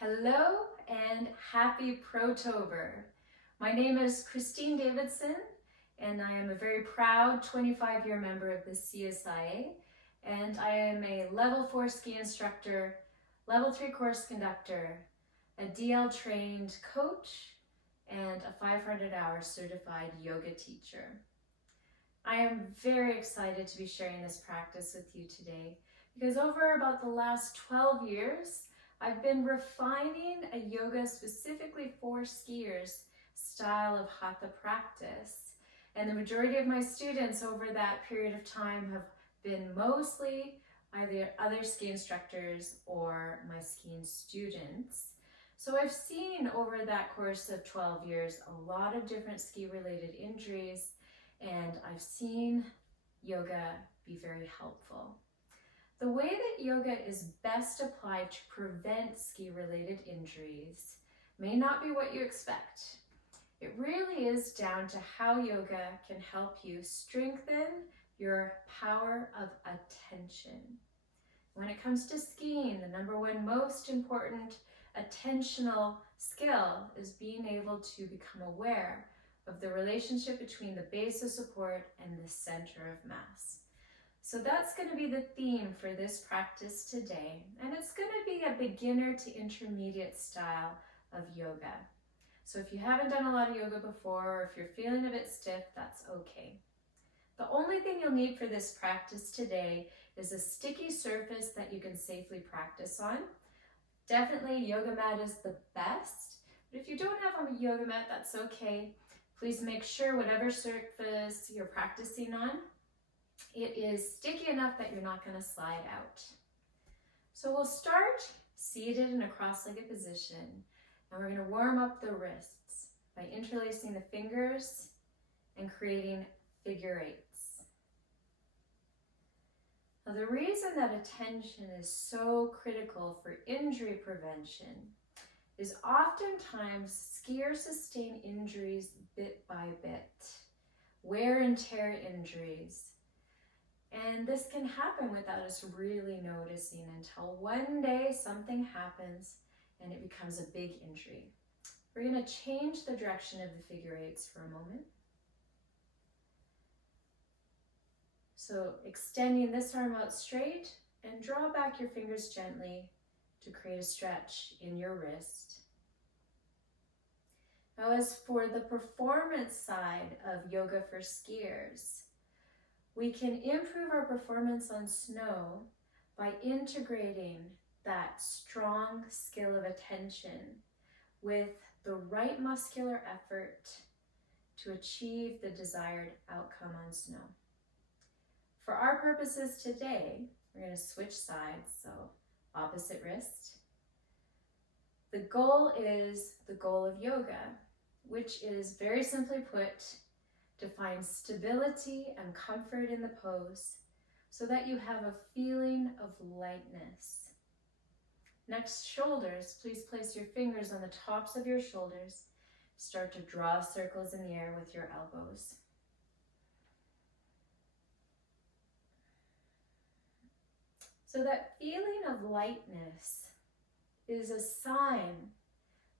Hello and happy Protober. My name is Christine Davidson and I am a very proud 25-year member of the CSIA, and I am a level 4 ski instructor, level 3 course conductor, a DL trained coach, and a 500-hour certified yoga teacher. I am very excited to be sharing this practice with you today because over about the last 12 years, I've been refining a yoga specifically for skiers style of hatha practice. And the majority of my students over that period of time have been mostly either other ski instructors or my skiing students. So I've seen over that course of 12 years a lot of different ski-related injuries, and I've seen yoga be very helpful. The way that yoga is best applied to prevent ski-related injuries may not be what you expect. It really is down to how yoga can help you strengthen your power of attention. When it comes to skiing, the number one most important attentional skill is being able to become aware of the relationship between the base of support and the center of mass. So that's going to be the theme for this practice today, and it's going to be a beginner to intermediate style of yoga. So if you haven't done a lot of yoga before, or if you're feeling a bit stiff, that's okay. The only thing you'll need for this practice today is a sticky surface that you can safely practice on. Definitely yoga mat is the best, but if you don't have a yoga mat, that's okay. Please make sure whatever surface you're practicing on, it is sticky enough that you're not going to slide out. So we'll start seated in a cross-legged position, and we're going to warm up the wrists by interlacing the fingers and creating figure eights. Now, the reason that attention is so critical for injury prevention is oftentimes skiers sustain injuries bit by bit, wear and tear injuries. And this can happen without us really noticing until one day something happens and it becomes a big injury. We're going to change the direction of the figure eights for a moment. So extending this arm out straight, and draw back your fingers gently to create a stretch in your wrist. Now, as for the performance side of yoga for skiers, we can improve our performance on snow by integrating that strong skill of attention with the right muscular effort to achieve the desired outcome on snow. For our purposes today, we're going to switch sides, so opposite wrist. The goal is the goal of yoga, which is very simply put, to find stability and comfort in the pose so that you have a feeling of lightness. Next, shoulders. Please place your fingers on the tops of your shoulders. Start to draw circles in the air with your elbows. So that feeling of lightness is a sign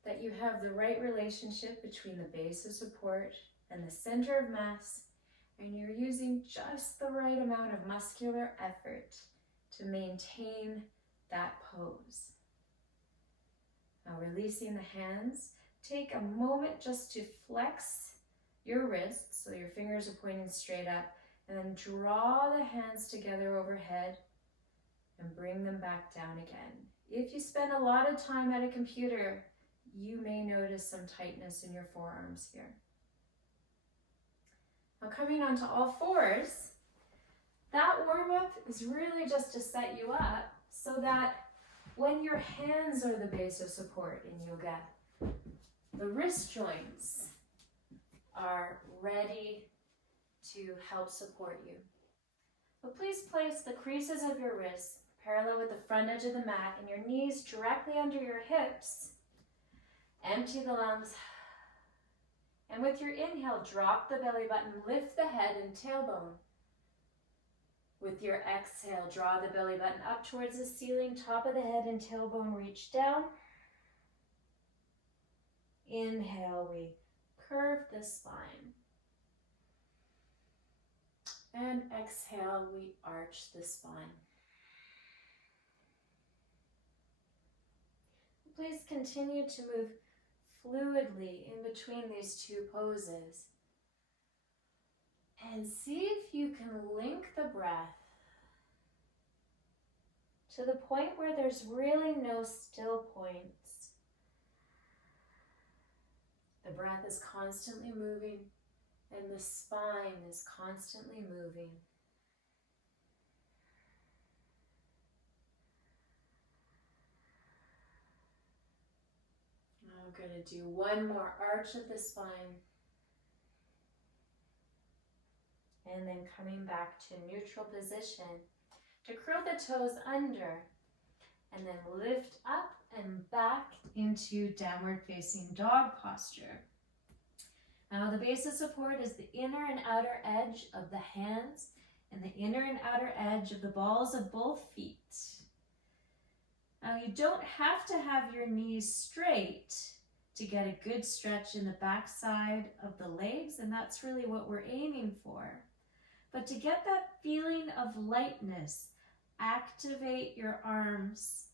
that you have the right relationship between the base of support and the center of mass, and you're using just the right amount of muscular effort to maintain that pose. Now, releasing the hands, take a moment just to flex your wrists so your fingers are pointing straight up, and then draw the hands together overhead and bring them back down again. If you spend a lot of time at a computer, you may notice some tightness in your forearms here. Now, coming onto all fours, that warm-up is really just to set you up so that when your hands are the base of support in yoga, the wrist joints are ready to help support you. But please place the creases of your wrists parallel with the front edge of the mat and your knees directly under your hips. Empty the lungs. And with your inhale, drop the belly button, lift the head and tailbone. With your exhale, draw the belly button up towards the ceiling, top of the head and tailbone reach down. Inhale, we curve the spine. And exhale, we arch the spine. Please continue to move fluidly in between these two poses. And see if you can link the breath to the point where there's really no still points. The breath is constantly moving and the spine is constantly moving. Now we're going to do one more arch of the spine. And then coming back to neutral position to curl the toes under and then lift up and back into downward facing dog posture. Now the base of support is the inner and outer edge of the hands and the inner and outer edge of the balls of both feet. Now you don't have to have your knees straight to get a good stretch in the back side of the legs, and that's really what we're aiming for. But to get that feeling of lightness, activate your arms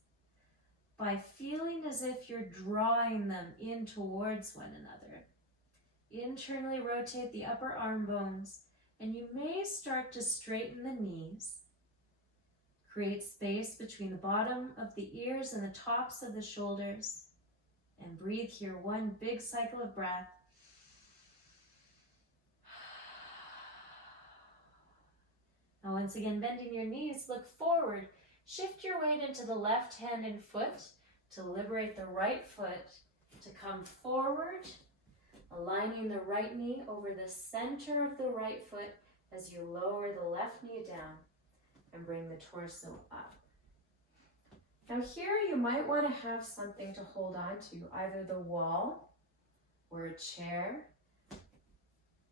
by feeling as if you're drawing them in towards one another. Internally rotate the upper arm bones, and you may start to straighten the knees. Create space between the bottom of the ears and the tops of the shoulders. And breathe here, one big cycle of breath. Now once again, bending your knees, look forward. Shift your weight into the left hand and foot to liberate the right foot to come forward, aligning the right knee over the center of the right foot as you lower the left knee down and bring the torso up. Now here you might want to have something to hold on to, either the wall or a chair.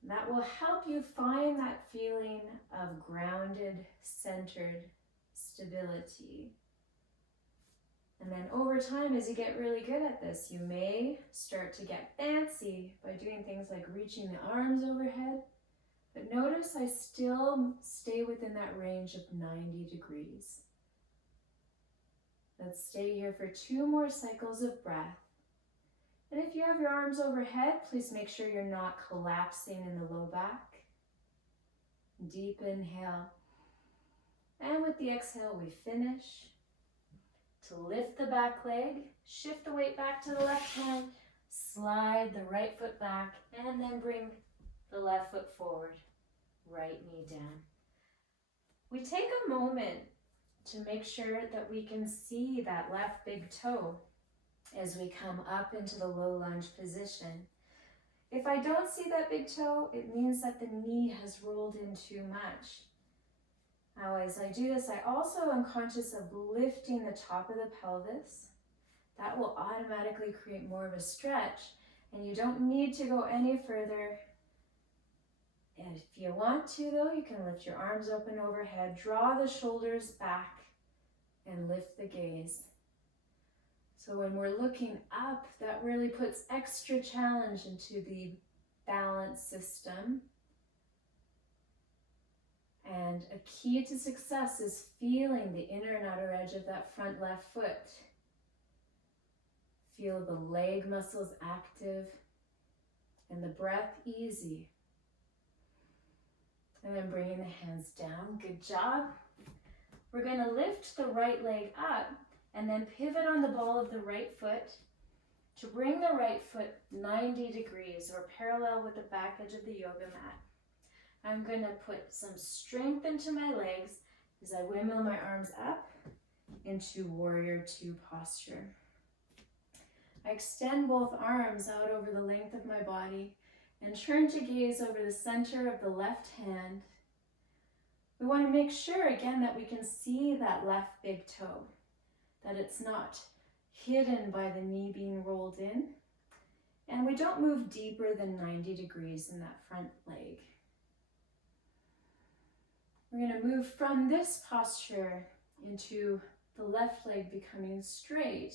That will help you find that feeling of grounded, centered stability. And then over time, as you get really good at this, you may start to get fancy by doing things like reaching the arms overhead. But notice I still stay within that range of 90 degrees. Let's stay here for 2 more cycles of breath. And if you have your arms overhead, please make sure you're not collapsing in the low back. Deep inhale. And with the exhale, we finish. To lift the back leg, shift the weight back to the left hand, slide the right foot back, and then bring the left foot forward, right knee down. We take a moment to make sure that we can see that left big toe as we come up into the low lunge position. If I don't see that big toe, it means that the knee has rolled in too much. Now, as I do this, I also am conscious of lifting the top of the pelvis. That will automatically create more of a stretch, and you don't need to go any further. And if you want to, though, you can lift your arms open overhead, draw the shoulders back, and lift the gaze. So when we're looking up, that really puts extra challenge into the balance system. And a key to success is feeling the inner and outer edge of that front left foot. Feel the leg muscles active and the breath easy. And then bringing the hands down. Good job. We're going to lift the right leg up and then pivot on the ball of the right foot to bring the right foot 90 degrees or parallel with the back edge of the yoga mat. I'm going to put some strength into my legs as I windmill my arms up into Warrior Two posture. I extend both arms out over the length of my body and turn to gaze over the center of the left hand. We want to make sure again that we can see that left big toe, that it's not hidden by the knee being rolled in, and we don't move deeper than 90 degrees in that front leg. We're going to move from this posture into the left leg becoming straight.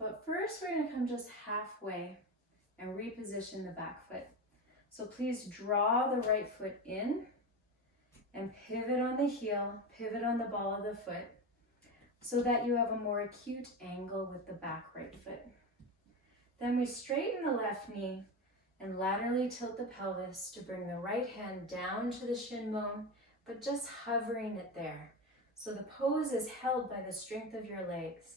But first, first we're going to come just halfway and reposition the back foot. So please draw the right foot in and pivot on the heel, pivot on the ball of the foot so that you have a more acute angle with the back right foot. Then we straighten the left knee and laterally tilt the pelvis to bring the right hand down to the shin bone, but just hovering it there. So the pose is held by the strength of your legs.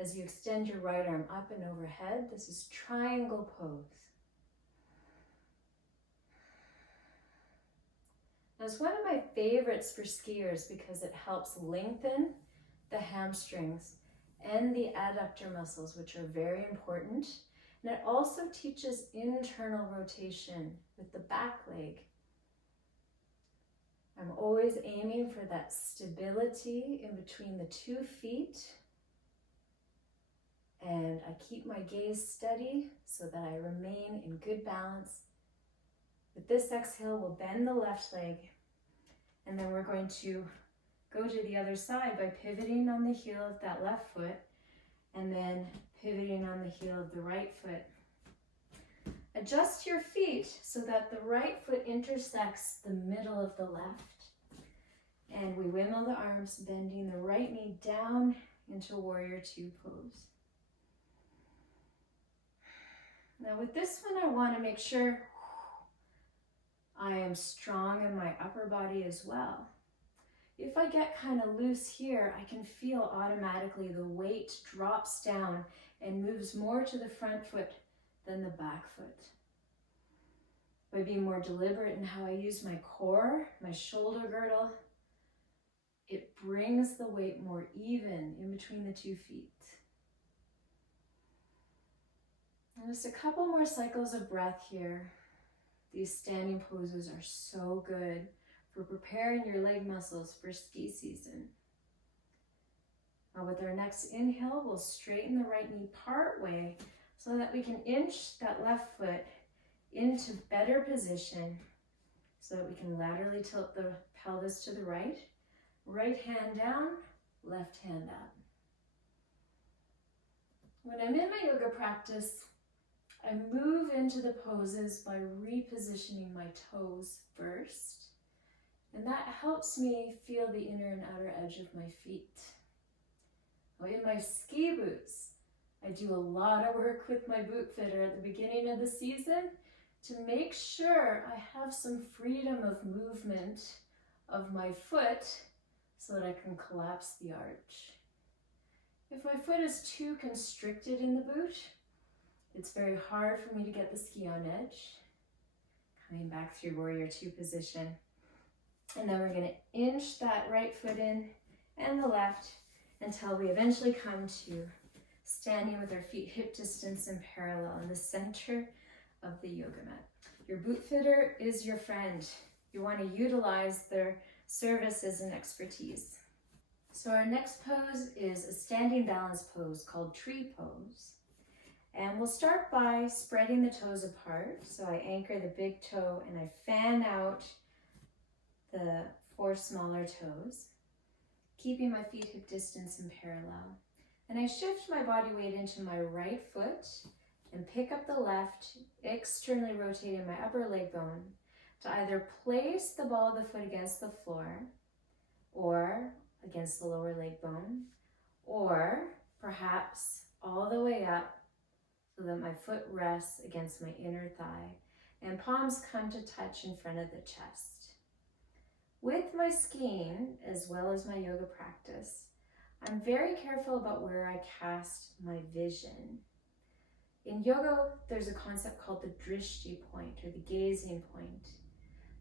As you extend your right arm up and overhead, this is triangle pose. Now, it's one of my favorites for skiers because it helps lengthen the hamstrings and the adductor muscles, which are very important. And it also teaches internal rotation with the back leg. I'm always aiming for that stability in between the 2 feet. And I keep my gaze steady so that I remain in good balance. With this exhale, we'll bend the left leg. And then we're going to go to the other side by pivoting on the heel of that left foot and then pivoting on the heel of the right foot. Adjust your feet so that the right foot intersects the middle of the left. And we windmill the arms, bending the right knee down into warrior 2 pose. Now with this one, I want to make sure I am strong in my upper body as well. If I get kind of loose here, I can feel automatically the weight drops down and moves more to the front foot than the back foot. By being more deliberate in how I use my core, my shoulder girdle, it brings the weight more even in between the 2 feet. And just a couple more cycles of breath here. These standing poses are so good for preparing your leg muscles for ski season. Now with our next inhale, we'll straighten the right knee part way so that we can inch that left foot into better position so that we can laterally tilt the pelvis to the right. Right hand down, left hand up. When I'm in my yoga practice, I move into the poses by repositioning my toes first, and that helps me feel the inner and outer edge of my feet. Now in my ski boots, I do a lot of work with my boot fitter at the beginning of the season to make sure I have some freedom of movement of my foot so that I can collapse the arch. If my foot is too constricted in the boot, it's very hard for me to get the ski on edge. Coming back through warrior 2 position. And then we're going to inch that right foot in and the left until we eventually come to standing with our feet hip distance and parallel in the center of the yoga mat. Your boot fitter is your friend. You want to utilize their services and expertise. So our next pose is a standing balance pose called tree pose. And we'll start by spreading the toes apart. So I anchor the big toe and I fan out the 4 smaller toes, keeping my feet hip distance and parallel. And I shift my body weight into my right foot and pick up the left, externally rotating my upper leg bone to either place the ball of the foot against the floor or against the lower leg bone, or perhaps all the way up so that my foot rests against my inner thigh and palms come to touch in front of the chest. With my skiing, as well as my yoga practice, I'm very careful about where I cast my vision. In yoga, there's a concept called the drishti point, or the gazing point.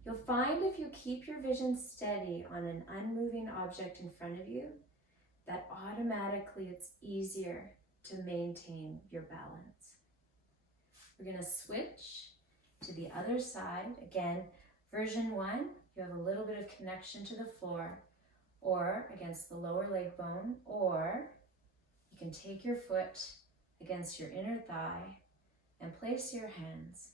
You'll find if you keep your vision steady on an unmoving object in front of you, that automatically it's easier to maintain your balance. We're going to switch to the other side. Again, version 1, you have a little bit of connection to the floor or against the lower leg bone, or you can take your foot against your inner thigh and place your hands.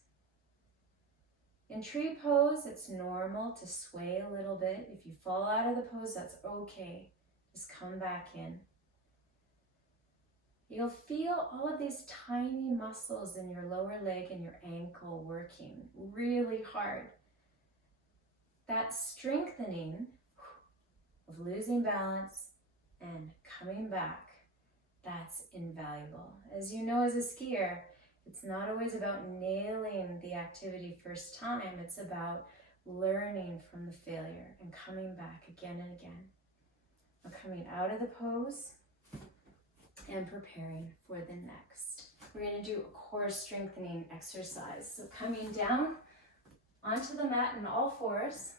In tree pose, it's normal to sway a little bit. If you fall out of the pose, that's okay. Just come back in. You'll feel all of these tiny muscles in your lower leg and your ankle working really hard. That strengthening of losing balance and coming back, that's invaluable. As you know, as a skier, it's not always about nailing the activity first time. It's about learning from the failure and coming back again and again. We're coming out of the pose and preparing for the next. We're going to do a core strengthening exercise. So coming down onto the mat in all fours.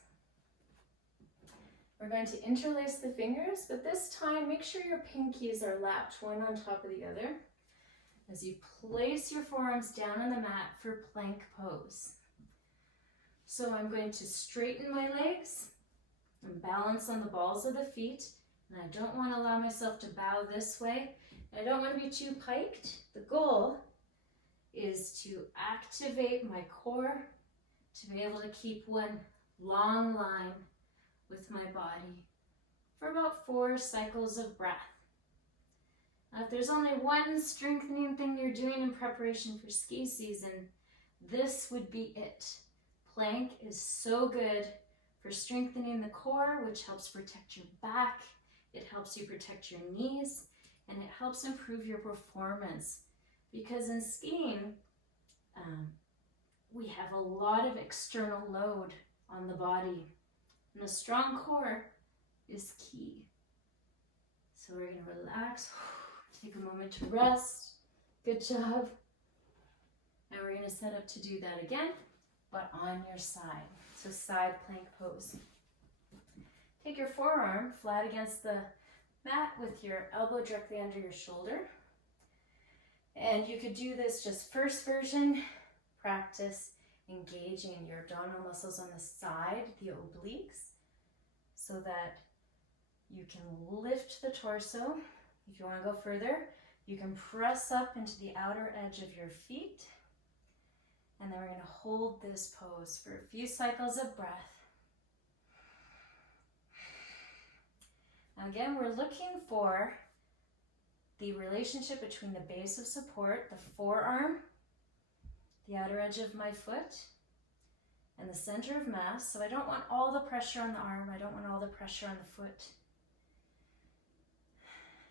We're going to interlace the fingers, but this time make sure your pinkies are lapped one on top of the other as you place your forearms down on the mat for plank pose. So I'm going to straighten my legs and balance on the balls of the feet, and I don't want to allow myself to bow this way. I don't want to be too piked. The goal is to activate my core to be able to keep one long line with my body for about 4 cycles of breath. Now, if there's only one strengthening thing you're doing in preparation for ski season, this would be it. Plank is so good for strengthening the core, which helps protect your back, it helps you protect your knees, and it helps improve your performance. Because in skiing, we have a lot of external load on the body, and a strong core is key. So we're going to relax, take a moment to rest. Good job. And we're going to set up to do that again, but on your side. So side plank pose. Take your forearm flat against the mat with your elbow directly under your shoulder. And you could do this just first version, practice engaging your abdominal muscles on the side, the obliques, so that you can lift the torso. If you want to go further, you can press up into the outer edge of your feet. And then we're going to hold this pose for a few cycles of breath. Now again, we're looking for the relationship between the base of support, the forearm, the outer edge of my foot, and the center of mass. So I don't want all the pressure on the arm. I don't want all the pressure on the foot.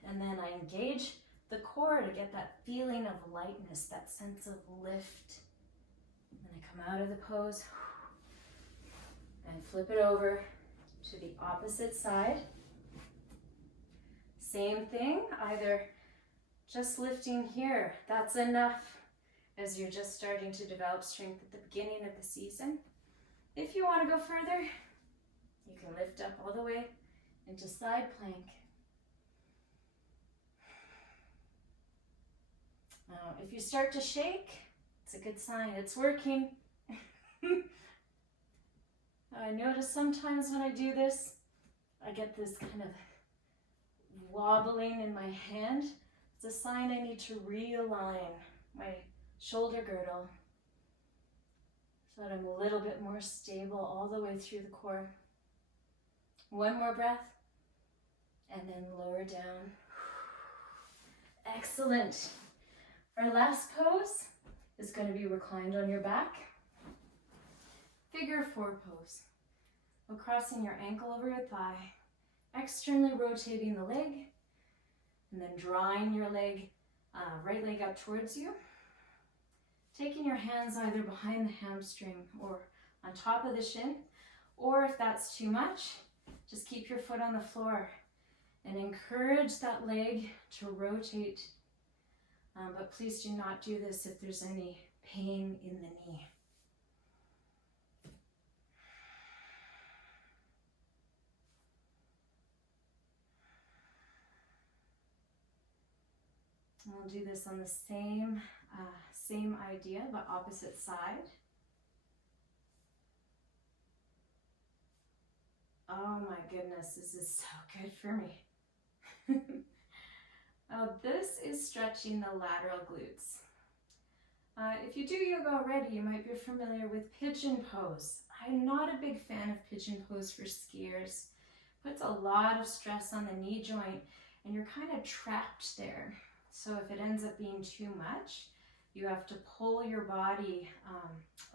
And then I engage the core to get that feeling of lightness, that sense of lift. And then I come out of the pose and flip it over to the opposite side. Same thing, either just lifting here, that's enough as you're just starting to develop strength at the beginning of the season. If you want to go further, you can lift up all the way into side plank. Now, if you start to shake, it's a good sign, it's working. I notice sometimes when I do this, I get this kind of wobbling in my hand. It's a sign I need to realign my shoulder girdle so that I'm a little bit more stable all the way through the core. One more breath, and then lower down. Excellent. Our last pose is going to be reclined on your back. Figure 4 pose. So crossing your ankle over your thigh, externally rotating the leg, and then drawing your leg, right leg up towards you. Taking your hands either behind the hamstring or on top of the shin, or if that's too much, just keep your foot on the floor and encourage that leg to rotate. But please do not do this if there's any pain in the knee. And we'll do this on the same idea, but opposite side. Oh my goodness, this is so good for me. This is stretching the lateral glutes. If you do yoga already, you might be familiar with pigeon pose. I'm not a big fan of pigeon pose for skiers. It puts a lot of stress on the knee joint and you're kind of trapped there. So if it ends up being too much, you have to pull your body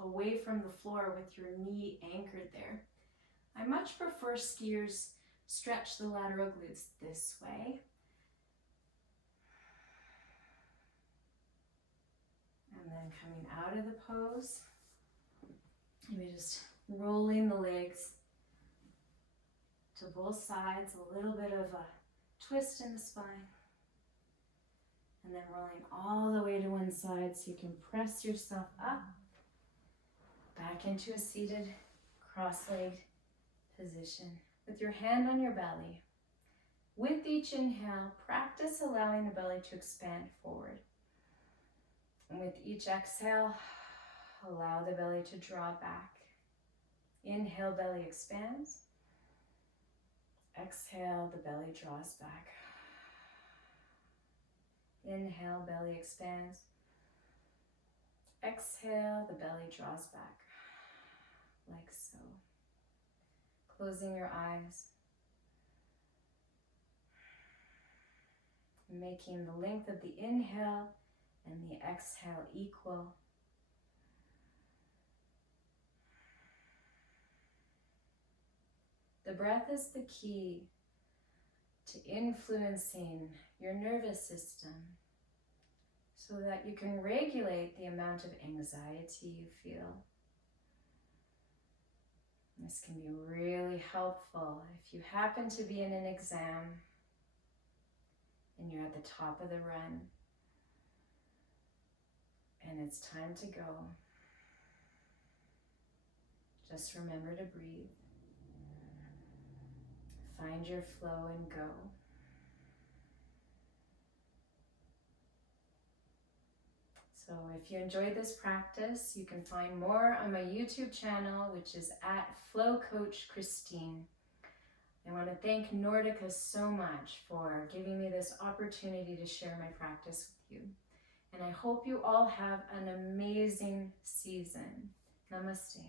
away from the floor with your knee anchored there. I much prefer skiers stretch the lateral glutes this way. And then coming out of the pose, maybe just rolling the legs to both sides, a little bit of a twist in the spine. And then rolling all the way to one side so you can press yourself up, back into a seated cross-legged position with your hand on your belly. With each inhale, practice allowing the belly to expand forward. And with each exhale, allow the belly to draw back. Inhale, belly expands. Exhale, the belly draws back. Inhale, belly expands. Exhale, the belly draws back, like so. Closing your eyes. Making the length of the inhale and the exhale equal. The breath is the key to influencing your nervous system so that you can regulate the amount of anxiety you feel. This can be really helpful if you happen to be in an exam and you're at the top of the run and it's time to go. Just remember to breathe. Find your flow and go. So if you enjoyed this practice, you can find more on my YouTube channel, which is at Flow Coach Christine. I want to thank Nordica so much for giving me this opportunity to share my practice with you. And I hope you all have an amazing season. Namaste.